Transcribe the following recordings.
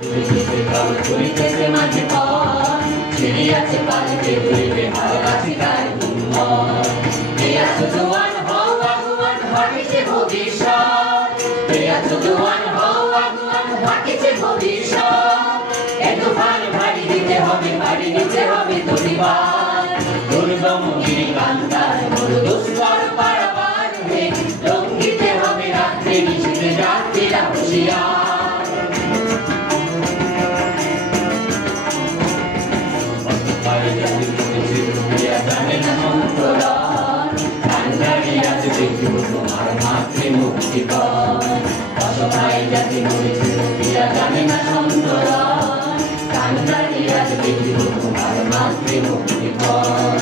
চলিতেছে মাঝে পথ, ছেড়ে আছে পালিতে ঘুরিবে হারাছি তার উন্মত। হে আছো জোয়ান হও আগুয়ান হাঁটিছে ভবিষ্যৎ, হে আছো জোয়ান হও আগুয়ান হাঁটিছে ভবিষ্যৎ। এ তুফান ভারী দিতে হবে, ভারী দিতে হবে তরিবার। দুর্গম গিরিকান্তার বড় দুষ্কর পারাবার হে, লঙ্ঘিতে হবে রাত্রি নিশীথে যাত্রীরা হুঁশিয়ার। জানে না সন্তরণ, কান্ডারি আছে দেখিব তোমার মাতৃমুক্তিপণ। অসহায় জাতি মরেছে রুপিয়া জানে না সন্তরণ, কান্ডারি আছে দেখিব তোমার মাতৃমুক্তিপণ।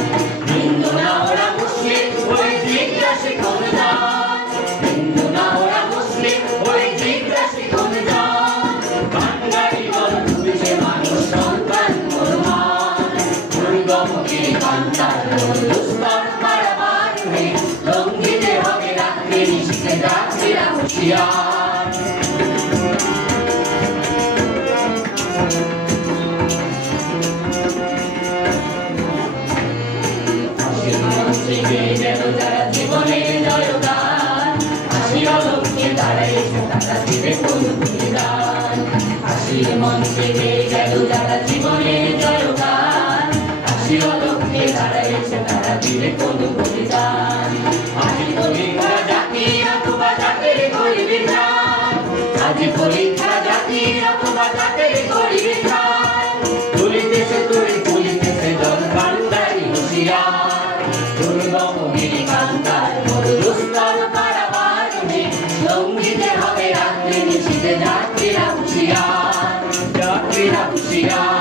হিন্দু না ওরা মুসলিম ওই জিজ্ঞাসে কোন জাত, হিন্দু না ওরা মুসলিম ওই জিজ্ঞাসে কোন জাত। কান্ডারি বল ডুবেছে মানুষ সন্তান মুরমান, দুর্গম গিরিকান্তার দুষ্কর পারাবার হে, লঙ্ঘিতে হবে রাত্রি নিশীথে যাত্রীরা হুঁশিয়ার। যারা জীবনের জয়গান, হাসির লক্ষ্যে দাঁড়াইছে তারা দিবে কোন বলিদান। হাসির মঞ্চে গেয়ে গেল যারা জীবনের জয়গান, হাসির লক্ষ্যে দাঁড়াইছে তারা দিবে কোন বলিদান। আজি পরীক্ষা জাতির অথবা জাতের গরিবের প্রাণ, আজি পরীক্ষা জাতির অথবা জাতের গরিবের প্রাণ। তুলিতেছে তুলি তুলিতেছে জল কান্ডারি হুঁশিয়ার, দুর্গম গিরিকান্তার বড় দুষ্কর পারাবার হে, লঙ্ঘিতে হবে রাত্রি নিশীথে যাত্রীরা হুঁশিয়ার, যাত্রীরা হুঁশিয়ার।